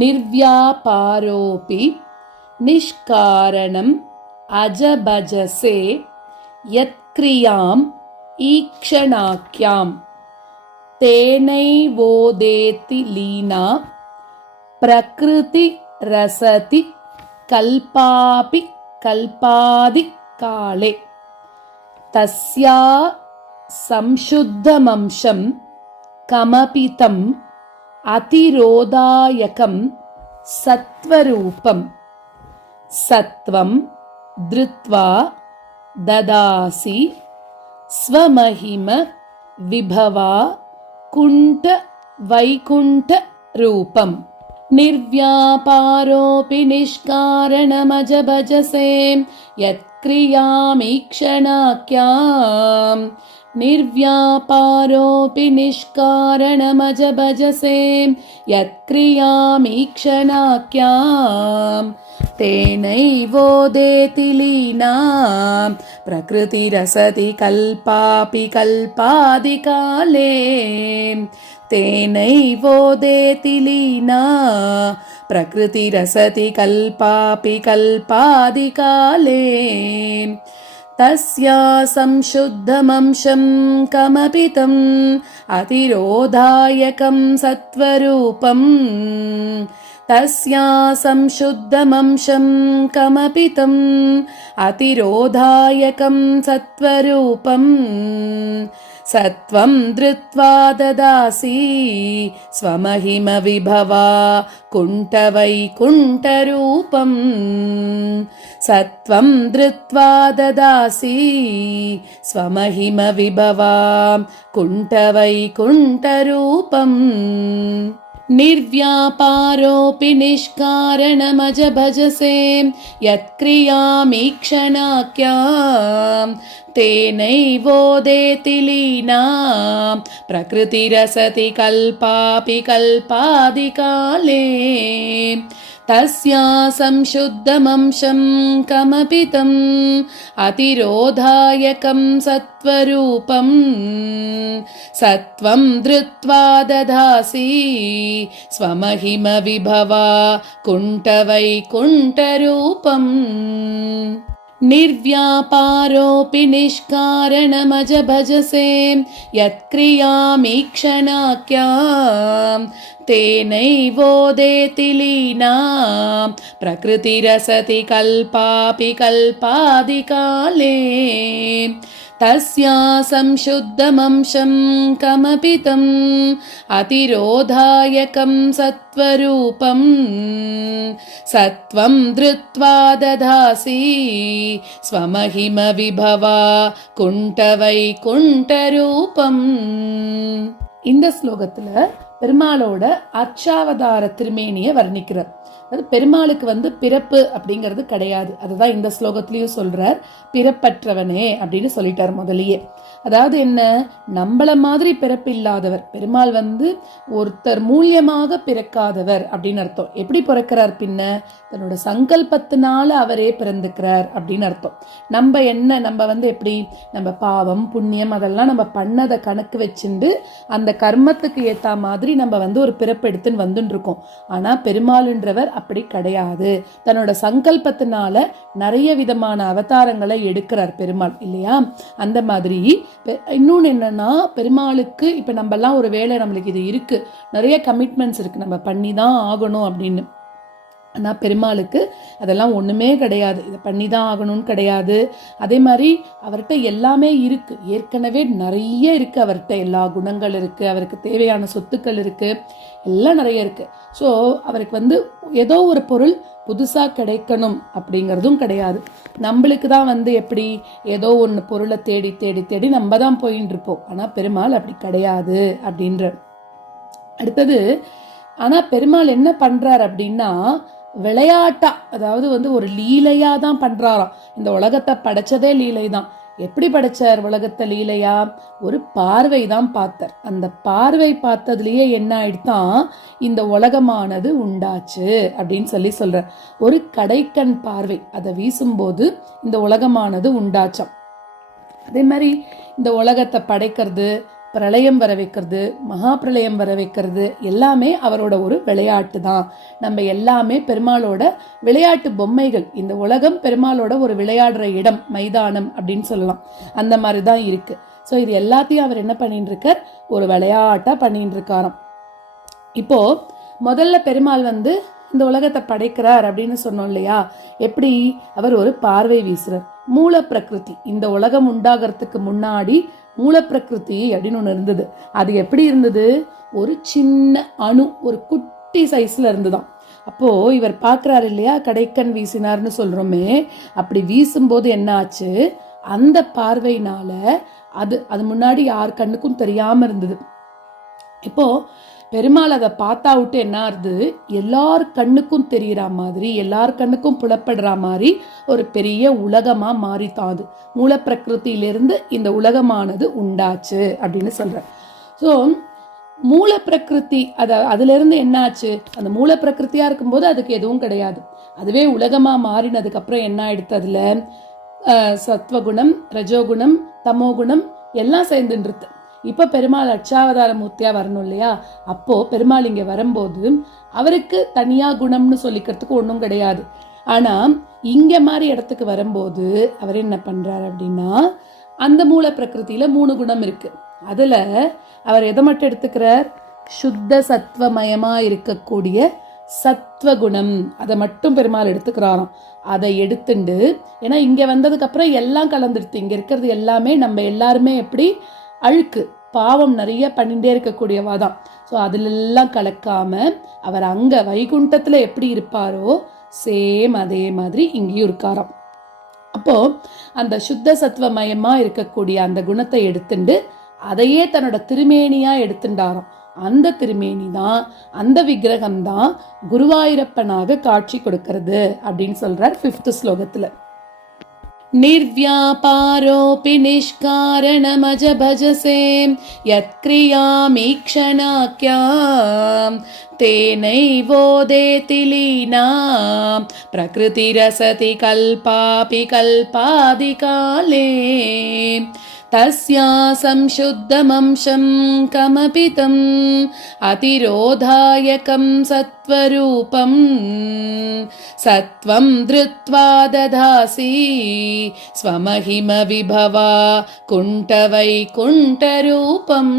நிர்வ்யாபாரோபி நிஷ்காரணம் அஜபஜசே யத்க்ரியாம் ஈக்ஷணாக்யாம் தேனைவோதேதி லீனா பிரகிருதி ரசதி கல்பாபி கல்பாதி காலே தஸ்யா சம்சுத்தமம்சம் கமபிதம் அதிரோதாயகம் சத்வரூபம் சத்வம் திருத்வா ததாசி ஸ்வமஹிம விபவா குண்ட வைகுண்ட ரூபம் நிர்வ்யாபாரோபி நிஷ்காரணமஜபஜசே யத்க்ரியாமீக்ஷணாக்யாம் நிர்வ்யாபாரோபி நிஷ்காரணமஜபஜசே யத்க்ரியாமீக்ஷணாக்யாம் தேனைவோதேதி லீனா பிரகிருதிரசதி கல்பாபி கல்பாதி காலே தேனைவோதேதி லீனா பிரகிருதிரசதி கல்பாபி கல்பாதி காலே தஸ்யா சம்சுத்தமம்சம் கமபிதம் அதிரோதாயகம் சத்வரூபம் தஸ்யா சம்சுத்தமம்சம் கமபிதம் அதிரோதாயகம் சத்வரூபம் சத்வம் திருத்வா ததாசி ஸ்வமஹிம விபவா குண்ட வைகுண்ட ரூபம் சத்வம் திருத்வா ததாசி ஸ்வமஹிம விபவா குண்ட வைகுண்ட ரூபம் நிர்வ்யாபாரோபி நிஷ்காரணமஜபஜசே யத்க்ரியாமீக்ஷணாக்யாம் தேனைவோதேதி லீனா பிரகிருதிரசதி கல்பாபி கல்பாதி காலே தஸ்யா சம்சுத்தமம்சம் கமபிதம் அதிரோதாயகம் சத்வரூபம் சத்வம் திருத்வா ததாசி ஸ்வமஹிம விபவா குண்ட வைகுண்ட ரூபம் நிர்வ்யாபாரோபி நிஷ்காரணமஜபஜசே யத்க்ரியாமீக்ஷணாக்யாம் தேனைவோதேதி லீனா பிரகிருதிரசதி கல்பாபி கல்பாதி காலே தஸ்யா சம்சுத்தமம்சம் கமபிதம் அதிரோதாயகம் சத்வரூபம் சத்வம் திருத்வா ததாசி ஸ்வமஹிம விபவா குண்ட வைகுண்ட ரூபம். இந்த ஸ்லோகத்துல பெருமாளோட அர்ச்சாவதார திருமேனியை வர்ணிக்கிறார். அதாவது பெருமாளுக்கு பிறப்பு அப்படிங்கிறது கிடையாது. அதுதான் இந்த ஸ்லோகத்திலையும் சொல்றார், பிறப்பற்றவனே அப்படின்னு சொல்லிட்டார் முதலியே. அதாவது என்ன, நம்மள மாதிரி பிறப்பு இல்லாதவர் பெருமாள், ஒருத்தர் மூலியமாக பிறக்காதவர் அப்படின்னு அர்த்தம். எப்படி பிறக்கிறார், பின்ன தன்னோட சங்கல்பத்தினால அவரே பிறந்துக்கிறார் அப்படின்னு அர்த்தம். நம்ம எப்படி நம்ம பாவம் புண்ணியம் அதெல்லாம் நம்ம பண்ணதை கணக்கு வச்சுண்டு அந்த கர்மத்துக்கு ஏத்த மாதிரி நம்ம ஒரு பிறப்பு எடுத்துன்னு வந்துட்டு இருக்கோம். ஆனா பெருமாள்ன்றவர் அப்படி கிடையாது. தன்னோட சங்கல்பத்தினால நிறைய விதமான அவதாரங்களை எடுக்கிறார் பெருமாள் இல்லையா. அந்த மாதிரி இன்னொன்னு என்னன்னா, பெருமாளுக்கு இப்ப நம்ம எல்லாம் ஒரு வேலை, நம்மளுக்கு இது இருக்கு, நிறைய கமிட்மெண்ட்ஸ் இருக்கு, நம்ம பண்ணிதான் ஆகணும் அப்படின்னு. ஆனா பெருமாளுக்கு அதெல்லாம் ஒண்ணுமே கிடையாது, இதை பண்ணிதான் ஆகணும்னு கிடையாது. அதே மாதிரி அவர்கிட்ட எல்லாமே இருக்கு, ஏற்கனவே நிறைய இருக்கு, அவர்கிட்ட எல்லா குணங்கள் இருக்கு, அவருக்கு தேவையான சொத்துக்கள் இருக்கு, எல்லாம் நிறைய இருக்கு. ஸோ அவருக்கு ஏதோ ஒரு பொருள் புதுசா கிடைக்கணும் அப்படிங்கிறதும் கிடையாது. நம்மளுக்கு தான் எப்படி ஏதோ ஒன்று பொருளை தேடி தேடி தேடி நம்ம தான் போயின்னு இருப்போம். ஆனா பெருமாள் அப்படி கிடையாது அப்படின்ற. அடுத்தது, ஆனா பெருமாள் என்ன பண்றார் அப்படின்னா, விளையாட்டா, அதாவது ஒரு லீலையா தான் பண்றாராம். இந்த உலகத்தை படைச்சதே லீலை தான். எப்படி படைச்சார் உலகத்தை லீலையா? ஒரு பார்வை தான் பார்த்தார். அந்த பார்வை பார்த்ததுலயே என்ன ஆயிடுதான், இந்த உலகமானது உண்டாச்சு அப்படின்னு சொல்றார். ஒரு கடைக்கண் பார்வை, அதை வீசும்போது இந்த உலகமானது உண்டாச்சாம். அதே மாதிரி இந்த உலகத்தை படைக்கிறது, பிரளயம் வர வைக்கிறது, மகா பிரளயம் வர வைக்கிறது எல்லாமே அவரோட ஒரு விளையாட்டு தான். நம்ம எல்லாமே பெருமாளோட விளையாட்டு பொம்மைகள். இந்த உலகம் பெருமாளோட ஒரு விளையாடுற இடம், மைதானம் அப்படின்னு சொல்லலாம். அந்த மாதிரி தான் இருக்கு. ஸோ இது எல்லாத்தையும் அவர் என்ன பண்ணிட்டு இருக்கார், ஒரு விளையாட்டா பண்ணிட்டு இருக்காராம். இப்போ முதல்ல பெருமாள் இந்த உலகத்தை படைக்கிறார் அப்படின்னு சொன்னோம் இல்லையா? எப்படி அவர் ஒரு பார்வை வீசுறார். மூல பிரகிருதி, இந்த உலகம் உண்டாகிறதுக்கு முன்னாடி மூல பிரகிருதி அப்படின்னு ஒண்ணு இருந்தது. அது எப்படி இருந்தது? ஒரு சின்ன அணு, ஒரு குட்டி சைஸ்ல இருந்துதான். அப்போ இவர் பாக்குறாரு இல்லையா, கடைக்கண் வீசினார்னு சொல்றோமே, அப்படி வீசும்போது என்ன ஆச்சு, அந்த பார்வையினால அது முன்னாடி யார் கண்ணுக்கும் தெரியாம இருந்தது. இப்போ பெருமாள் அதை பார்த்தா விட்டு என்ன ஆகுது, எல்லார் கண்ணுக்கும் தெரியற மாதிரி, எல்லார் கண்ணுக்கும் புலப்படுற மாதிரி ஒரு பெரிய உலகமா மாறித்தாது. மூல பிரகிருத்திலிருந்து இந்த உலகமானது உண்டாச்சு அப்படின்னு சொல்ற. ஸோ மூல பிரகிருதி அதுல இருந்து என்ன ஆச்சு, அந்த மூல பிரகிருத்தியா இருக்கும்போது அதுக்கு எதுவும் கிடையாது. அதுவே உலகமா மாறினதுக்கு அப்புறம் என்ன ஆயிடுத்து, அதுல சத்வகுணம், ரஜோகுணம், தமோகுணம் எல்லாம் சேர்ந்துன்றது. இப்ப பெருமாள் அச்சாவதார மூர்த்தியா வரணும் இல்லையா? அப்போ பெருமாள் இங்க வரும்போது அவருக்கு தனியா குணம்னு சொல்லிக்கிறதுக்கு ஒன்றும் கிடையாது. ஆனா இங்க மாதிரி இடத்துக்கு வரும்போது அவர் என்ன பண்றாரு அப்படின்னா, அந்த மூல பிரகிருதியில 3 குணம் இருக்கு. அதுல அவர் எதை மட்டும் எடுத்துக்கிறார், சுத்த சத்வமயமா இருக்கக்கூடிய சத்வகுணம், அதை மட்டும் பெருமாள் எடுத்துக்கிறாராம். அதை எடுத்துண்டு, ஏன்னா இங்க வந்ததுக்கு அப்புறம் எல்லாம் கலந்துடுது. இங்க இருக்கிறது எல்லாமே நம்ம எல்லாருமே எப்படி அழுக்கு பாவம் நிறைய பண்ணிட்டே இருக்கக்கூடியவா தான். ஸோ அதுலெல்லாம் கலக்காம அவர் அங்க வைகுண்டத்துல எப்படி இருப்பாரோ சேம் அதே மாதிரி இங்கேயும் இருக்காராம். அப்போ அந்த சுத்த சத்வமயமா இருக்கக்கூடிய அந்த குணத்தை எடுத்துண்டு அதையே தன்னோட திருமேனியா எடுத்துட்டாராம். அந்த திருமேனி தான், அந்த விக்கிரகம் தான் குருவாயூரப்பனாக காட்சி கொடுக்கிறது அப்படின்னு சொல்றார் 5th ஸ்லோகத்துல. निर्व्यापारोऽपि निष्कारणमज भजसे यत्क्रियामीक्षणाख्यां तेनैवोदेति लीनां प्रकृतिरसति कल्पापि कल्पादिकाले तस्या संशुद्धमंशं कमपि तम् अतिरोधायकं सत्वरूपं सत्वं धृत्वा दधासि स्वमहिम विभवा कुण्ठवैकुण्ठरूपम्.